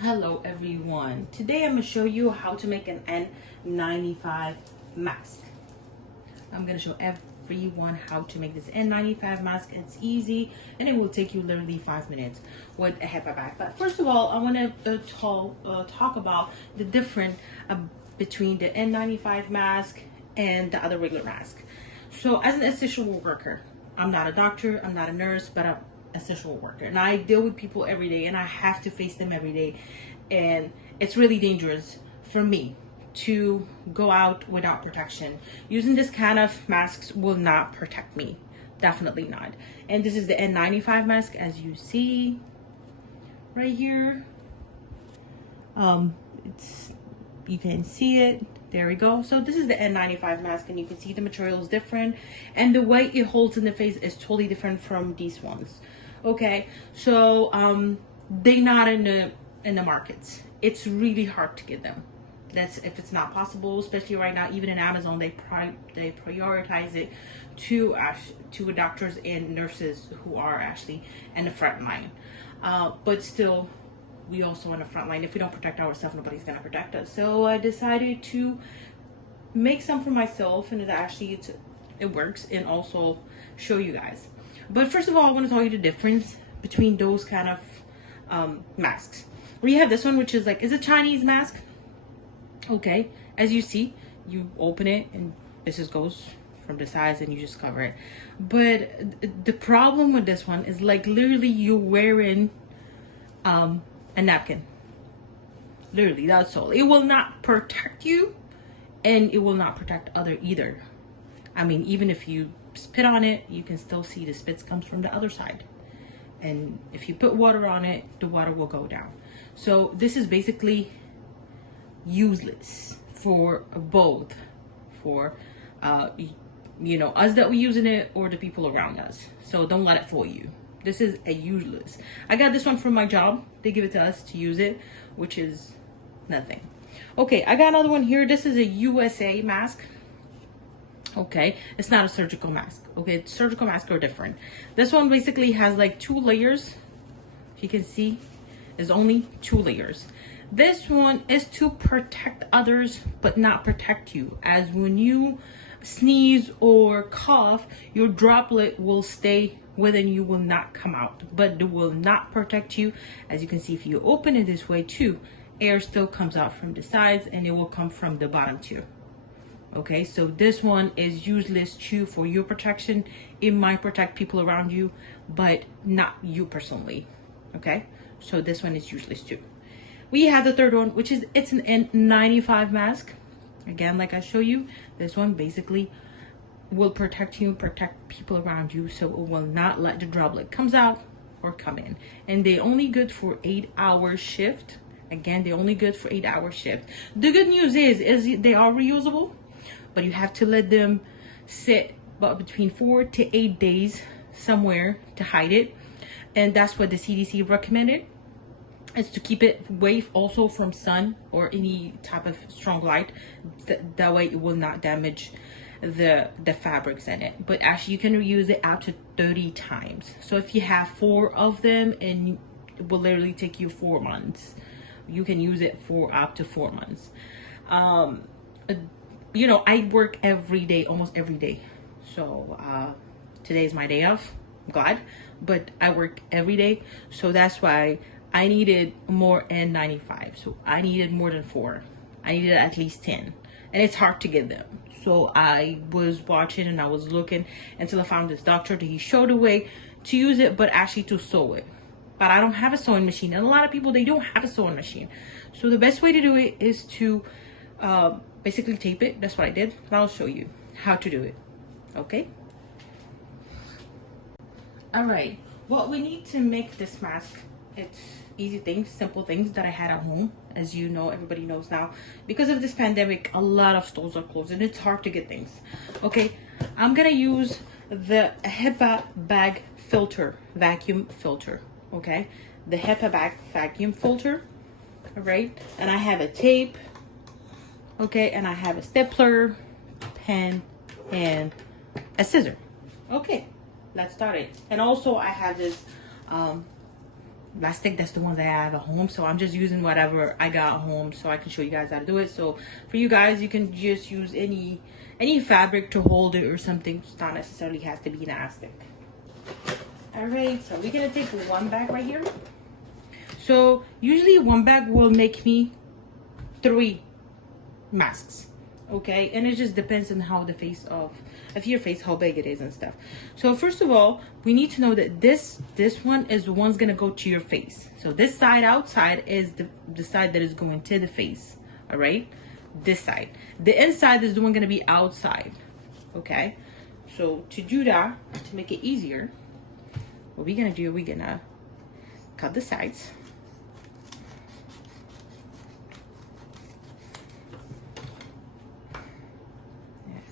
Hello everyone. Today I'm going to show you how to make an N95 mask. I'm going to show everyone how to make this N95 mask. It's easy and it will take you literally 5 minutes with a HEPA bag. But first of all, I want to talk about the difference between the N95 mask and the other regular mask. So as an essential worker, I'm not a doctor, I'm not a nurse, but I'm essential worker, and I deal with people every day and I have to face them every day, and it's really dangerous for me to go out without protection. Using this kind of masks will not protect me, definitely not. And this is the N95 mask, as you see right here. You can see it. There we go. So this is the N95 mask, and you can see the material is different, and the way it holds in the face is totally different from these ones. Okay, so they're not in the markets. It's really hard to get them. That's if it's not possible, especially right now. Even in Amazon, they prioritize it to doctors and nurses who are actually in the front line. But still, we also on the front line. If we don't protect ourselves, nobody's gonna protect us. So I decided to make some for myself, and it works, and also show you guys. But first of all, I want to tell you the difference between those kind of masks. We have this one, which is like, is a Chinese mask. Okay, as you see, you open it and this just goes from the sides and you just cover it. But the problem with this one is like literally you're wearing a napkin. Literally, that's all. It will not protect you, and it will not protect other either. I mean, even if you spit on it, you can still see the spits comes from the other side. And if you put water on it, the water will go down. So this is basically useless for both, for you know, us that we using it or the people around us. So don't let it fool you. This is a useless. I got this one from my job. They give it to us to use it, which is nothing. Okay, I got another one here. This is a USA mask. Okay, it's not a surgical mask. Okay, surgical masks are different. This one basically has like 2 layers. If you can see, there's only 2 layers. This one is to protect others but not protect you, as when you sneeze or cough, your droplet will stay within you, will not come out, but it will not protect you. As you can see, if you open it this way too, air still comes out from the sides and it will come from the bottom too. Okay, so this one is useless too for your protection. It might protect people around you, but not you personally. Okay, so this one is useless too. We have the third one, which is it's an N95 mask. Again, like I show you, this one basically will protect you, protect people around you, so it will not let the droplet comes out or come in. And they only good for 8-hour shift. Again, they're only good for 8-hour shift. The good news is they are reusable, but you have to let them sit about between 4 to 8 days somewhere to hide it. And that's what the CDC recommended, is to keep it away also from sun or any type of strong light. That way it will not damage the fabrics in it. But actually you can reuse it up to 30 times. So if you have 4 of them, and it will literally take you 4 months, you can use it for up to 4 months. You know, I work every day, almost every day. So today is my day off, I'm glad, but I work every day. So that's why I needed more N95. So I needed more than 4. I needed at least 10, and it's hard to get them. So I was watching and I was looking until I found this doctor that he showed a way to use it, but actually to sew it. But I don't have a sewing machine, and a lot of people, they don't have a sewing machine. So the best way to do it is to basically tape it. That's what I did, and I'll show you how to do it. Okay, all right, what we need to make this mask, it's easy things, simple things that I had at home. As you know, everybody knows now, because of this pandemic, a lot of stores are closed and it's hard to get things. Okay, I'm gonna use the HEPA bag filter, vacuum filter. Okay, the HEPA bag vacuum filter. All right, and I have a tape. Okay, and I have a stapler, pen, and a scissor. Okay, let's start it. And also I have this elastic. That's the ones that I have at home, so I'm just using whatever I got at home so I can show you guys how to do it. So for you guys, you can just use any fabric to hold it or something. It's not necessarily has to be elastic. All right, so we're gonna take one bag right here. So usually one bag will make me 3 masks, okay? And it just depends on how the face of your face, how big it is and stuff. So first of all, we need to know that this one is the one's gonna go to your face. So this side outside is the side that is going to the face, all right? This side. The inside is the one gonna be outside, okay? So to do that, to make it easier, what we're gonna do, we're gonna cut the sides.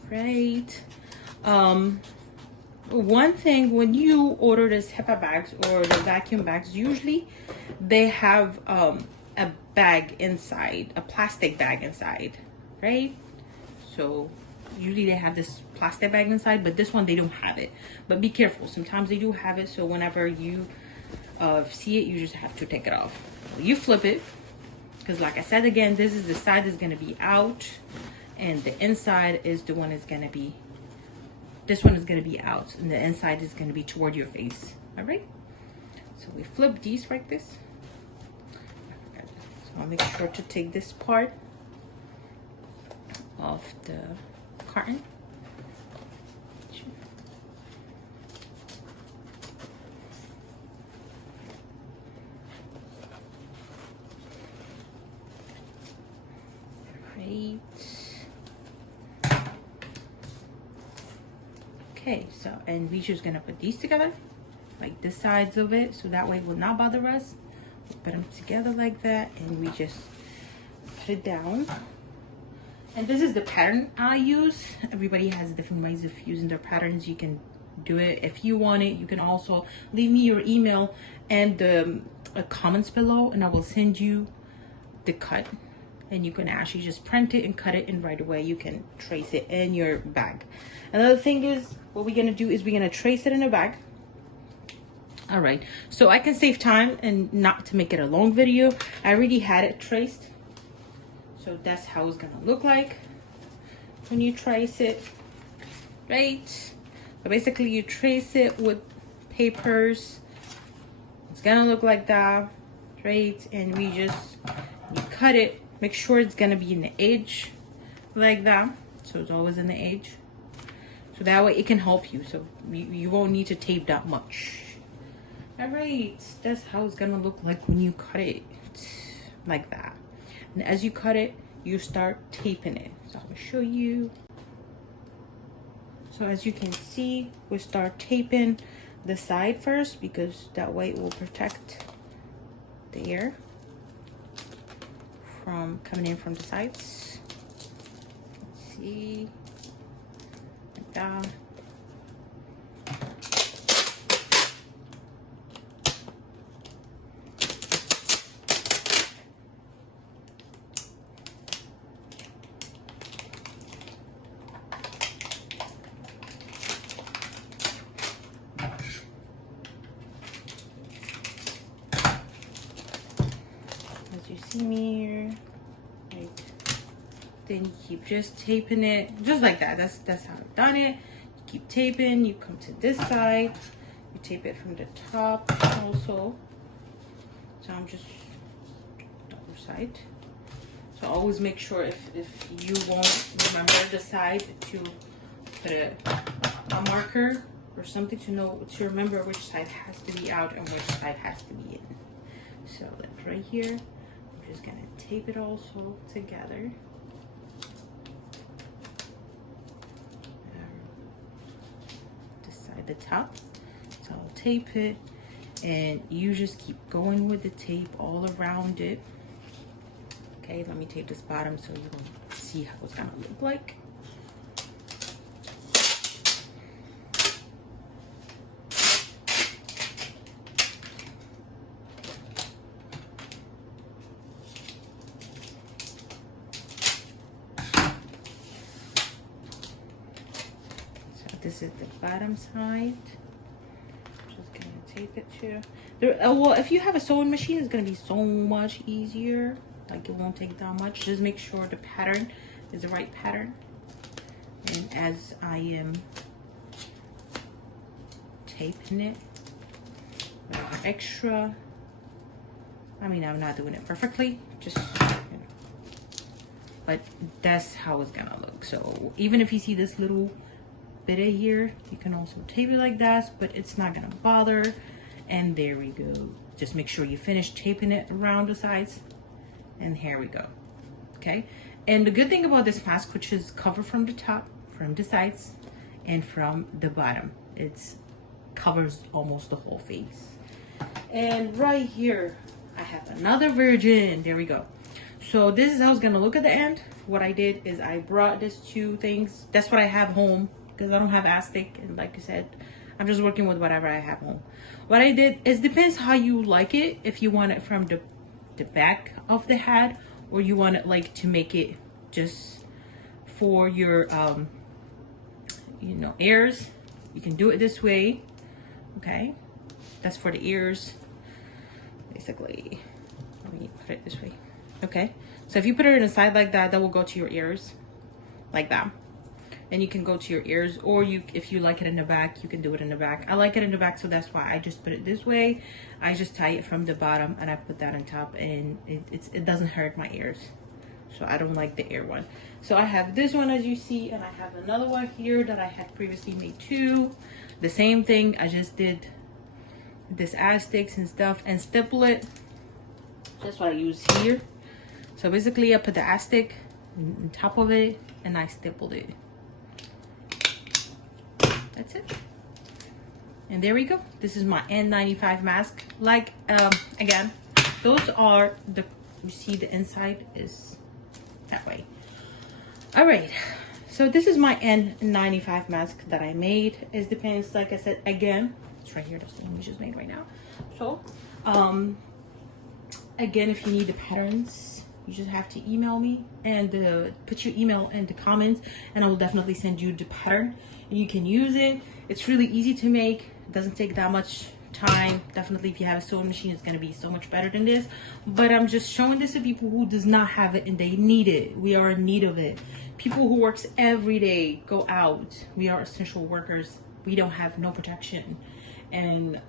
Right. One thing, when you order this HEPA bags or the vacuum bags, usually they have a bag inside, a plastic bag inside, right? So usually they have this plastic bag inside, but this one they don't have it. But be careful, sometimes they do have it, so whenever you see it, you just have to take it off. You flip it, because like I said again, this is the side that's going to be out, and the inside is the one is going to be, this one is going to be out, and the inside is going to be toward your face. All right, so we flip these like this. So I'll make sure to take this part of the carton. Right. Okay, so, and we're just gonna put these together, like the sides of it, so that way it will not bother us. We put them together like that, and we just put it down. And this is the pattern I use. Everybody has different ways of using their patterns. You can do it if you want it. You can also leave me your email and the comments below, and I will send you the cut. And you can actually just print it and cut it, and right away you can trace it in your bag. Another thing is, what we're gonna do is we're gonna trace it in a bag. All right, so I can save time and not to make it a long video. I already had it traced, so that's how it's gonna look like when you trace it, right? So basically you trace it with papers. It's gonna look like that, right? And you cut it. Make sure it's gonna be in the edge like that, so it's always in the edge, so that way it can help you, so you won't need to tape that much. All right, that's how it's gonna look like when you cut it like that. And as you cut it, you start taping it. So I'm gonna show you. So as you can see, we start taping the side first, because that way it will protect the air from coming in from the sides. Let's see, like that. As you see me here, right. Then you keep just taping it just like that. That's how I've done it. You keep taping, you come to this side, you tape it from the top also. So I'm just the other side. So always make sure, if you won't remember the side, to put a marker or something to remember which side has to be out and which side has to be in. So like right here, I'm just gonna tape it also together. This side, the top. So I'll tape it, and you just keep going with the tape all around it. Okay, let me tape this bottom so you can see how it's gonna look like. So this is the bottom side. Just gonna tape it too. Well, if you have a sewing machine, it's gonna be so much easier. Like, it won't take that much. Just make sure the pattern is the right pattern. And as I am taping it, extra, I mean, I'm not doing it perfectly, just, but that's how it's gonna look. So even if you see this little bit of here, you can also tape it like that, but it's not gonna bother. And there we go. Just make sure you finish taping it around the sides, and here we go. Okay, and the good thing about this mask, which is covered from the top, from the sides, and from the bottom, it's covers almost the whole face. And right here I have another version. There we go. So this is how it's gonna look at the end. What I did is I brought these two things. That's what I have home, because I don't have Aztec, and like I said, I'm just working with whatever I have home. What I did is, depends how you like it. If you want it from the back of the hat, or you want it like to make it just for your you know, ears, you can do it this way. Okay, that's for the ears basically. Let me put it this way. Okay, so if you put it in a side like that, that will go to your ears like that, and you can go to your ears, or you, if you like it in the back, you can do it in the back. I like it in the back, so that's why I just put it this way. I just tie it from the bottom and I put that on top, and it doesn't hurt my ears. So I don't like the ear one. So I have this one, as you see, and I have another one here that I had previously made too. The same thing, I just did this Aztecs and stuff and stipple it. That's what I use here. So basically I put the Aztec on top of it and I stippled it. That's it. And there we go. This is my N95 mask. Like, again, those are the, you see the inside is that way. All right, so this is my N95 mask that I made. It depends, like I said, again, it's right here, that's the one we just made right now. So again, if you need the patterns, you just have to email me and put your email in the comments, and I will definitely send you the pattern and you can use it. It's really easy to make. It doesn't take that much time. Definitely, if you have a sewing machine, it's going to be so much better than this, but I'm just showing this to people who does not have it and they need it. We are in need of it. People who works every day, go out. We are essential workers. We don't have no protection, and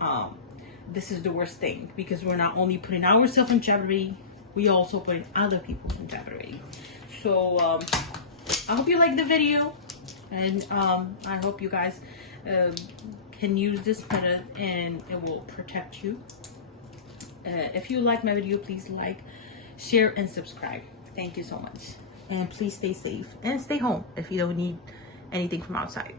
this is the worst thing, because we're not only putting ourselves in jeopardy, we also putting other people in jeopardy. So I hope you like the video, and I hope you guys can use this method and it will protect you. If you like my video, please like, share, and subscribe. Thank you so much, and please stay safe and stay home if you don't need anything from outside.